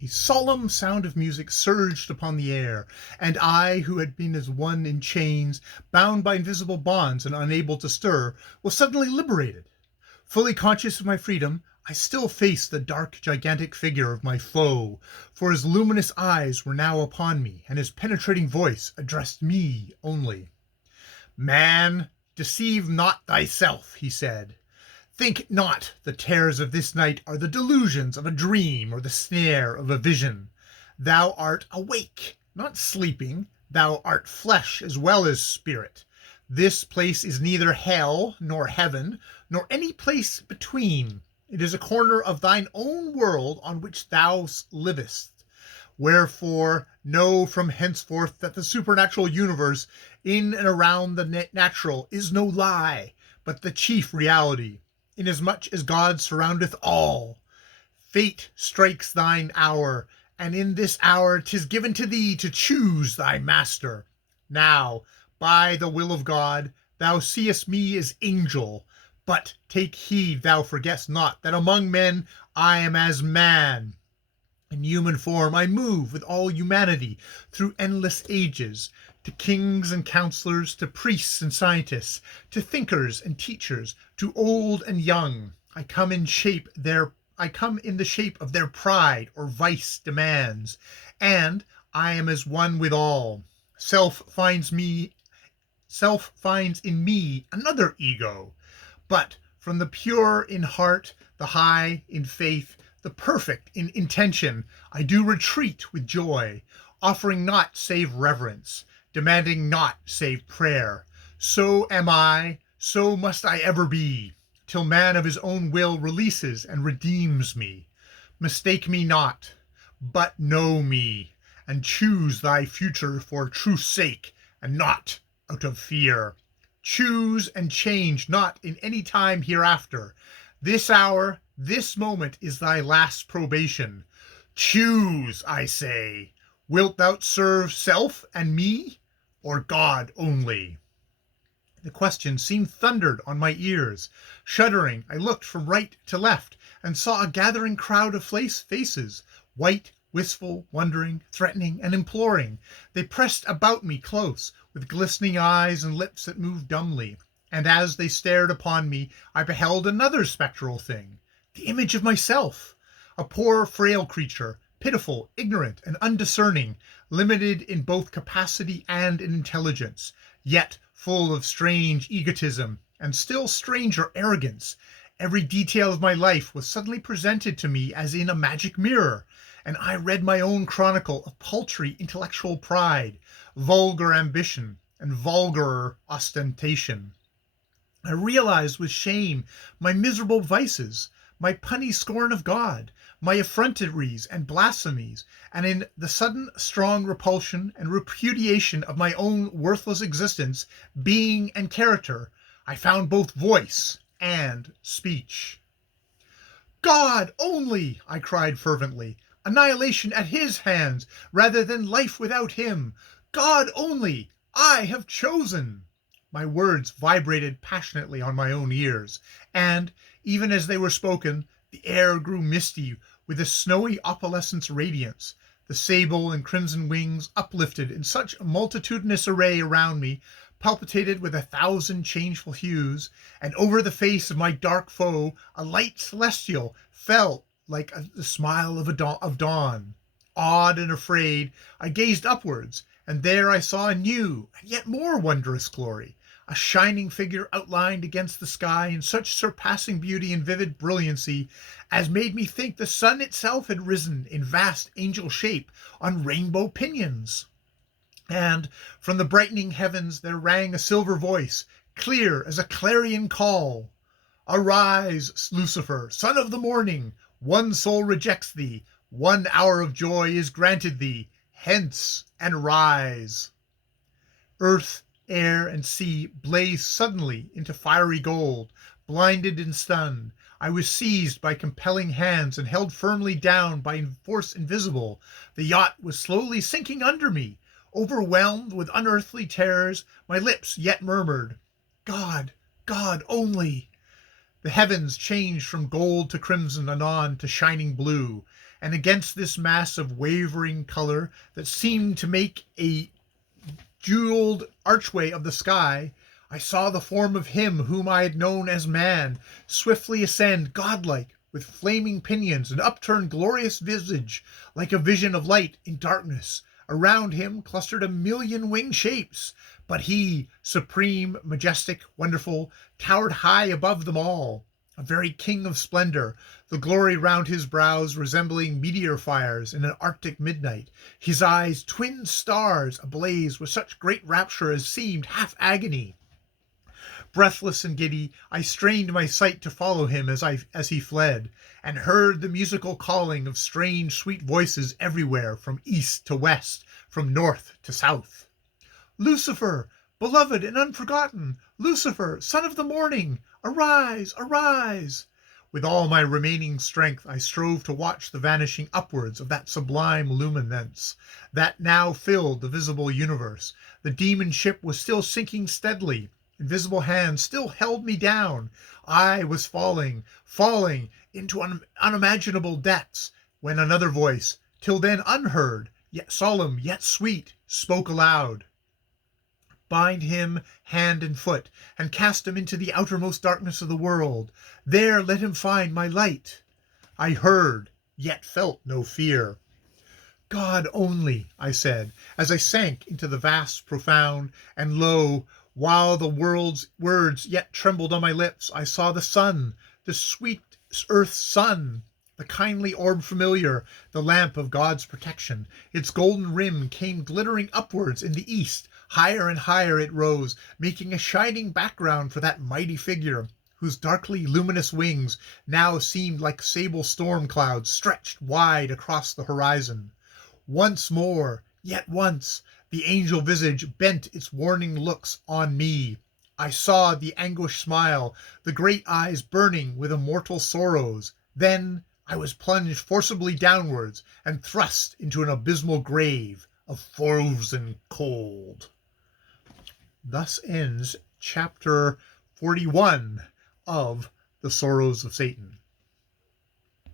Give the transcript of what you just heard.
A solemn sound of music surged upon the air, and I, who had been as one in chains, bound by invisible bonds and unable to stir, was suddenly liberated. Fully conscious of my freedom, I still faced the dark, gigantic figure of my foe, for his luminous eyes were now upon me, and his penetrating voice addressed me only. "Man, deceive not thyself," he said. "Think not the terrors of this night are the delusions of a dream or the snare of a vision. Thou art awake, not sleeping. Thou art flesh as well as spirit. This place is neither hell nor heaven, nor any place between. It is a corner of thine own world on which thou livest. Wherefore, know from henceforth that the supernatural universe in and around the natural is no lie, but the chief reality, inasmuch as God surroundeth all. Fate strikes thine hour, and in this hour 'tis given to thee to choose thy master. Now, by the will of God, thou seest me as angel, but take heed thou forget not that among men I am as man. In human form I move with all humanity through endless ages, to kings and counselors, to priests and scientists, to thinkers and teachers, to old and young. I come in the shape of their pride or vice demands, and I am as one with all. Self finds in me another ego, but from the pure in heart, the high in faith, the perfect in intention, I do retreat with joy, offering naught save reverence, demanding naught save prayer. So am I, so must I ever be, till man of his own will releases and redeems me. Mistake me not, but know me, and choose thy future for truth's sake, and not out of fear. Choose and change not in any time hereafter. This hour, this moment is thy last probation. Choose, I say. Wilt thou serve self and me, or God only?" The question seemed thundered on my ears. Shuddering, I looked from right to left, and saw a gathering crowd of faces, white, wistful, wondering, threatening, and imploring. They pressed about me close, with glistening eyes and lips that moved dumbly. And as they stared upon me, I beheld another spectral thing, the image of myself, a poor, frail creature, pitiful, ignorant, and undiscerning, limited in both capacity and in intelligence, yet full of strange egotism and still stranger arrogance. Every detail of my life was suddenly presented to me as in a magic mirror, and I read my own chronicle of paltry intellectual pride, vulgar ambition, and vulgarer ostentation. I realized with shame my miserable vices, my punny scorn of God, my effronteries and blasphemies, and in the sudden strong repulsion and repudiation of my own worthless existence, being, and character, I found both voice and speech. "God only!" I cried fervently. "Annihilation at his hands, rather than life without him. God only! I have chosen!" My words vibrated passionately on my own ears, and, even as they were spoken, the air grew misty with a snowy opalescent radiance. The sable and crimson wings, uplifted in such multitudinous array around me, palpitated with 1,000 changeful hues, and over the face of my dark foe a light celestial fell like the smile of dawn. Awed and afraid, I gazed upwards, and there I saw a new and yet more wondrous glory, a shining figure outlined against the sky in such surpassing beauty and vivid brilliancy as made me think the sun itself had risen in vast angel shape on rainbow pinions. And from the brightening heavens there rang a silver voice, clear as a clarion call. "Arise, Lucifer, son of the morning! One soul rejects thee, one hour of joy is granted thee. Hence and rise!" Earth, air, and sea blazed suddenly into fiery gold. Blinded and stunned, I was seized by compelling hands and held firmly down by force invisible. The yacht was slowly sinking under me. Overwhelmed with unearthly terrors, my lips yet murmured, "God, God only!" The heavens changed from gold to crimson, anon to shining blue, and against this mass of wavering color that seemed to make a jeweled archway of the sky, I saw the form of him whom I had known as man swiftly ascend, godlike, with flaming pinions and upturned glorious visage, like a vision of light in darkness. Around him clustered a million winged shapes, but he, supreme, majestic, wonderful, towered high above them all, a very king of splendor, the glory round his brows resembling meteor fires in an arctic midnight, his eyes twin stars ablaze with such great rapture as seemed half agony. Breathless and giddy, I strained my sight to follow him as he fled, and heard the musical calling of strange, sweet voices everywhere, from east to west, from north to south. Lucifer, beloved and unforgotten, Lucifer, son of the morning, arise, arise! With all my remaining strength I strove to watch the vanishing upwards of that sublime luminance that now filled the visible universe. The demon ship was still sinking steadily. Invisible hands still held me down. I was falling, falling into unimaginable depths, when another voice, till then unheard, yet solemn, yet sweet, spoke aloud. Bind him hand and foot, and cast him into the outermost darkness of the world. There let him find my light. I heard, yet felt no fear. God only, I said, as I sank into the vast profound, and lo, while the world's words yet trembled on my lips, I saw the sun, the sweet earth's sun, the kindly orb familiar, the lamp of God's protection. Its golden rim came glittering upwards in the east. Higher and higher it rose, making a shining background for that mighty figure, whose darkly luminous wings now seemed like sable storm clouds stretched wide across the horizon. Once more, yet once, the angel visage bent its warning looks on me. I saw the anguished smile, the great eyes burning with immortal sorrows. Then I was plunged forcibly downwards and thrust into an abysmal grave of frozen cold. Thus ends chapter 41 of The Sorrows of Satan.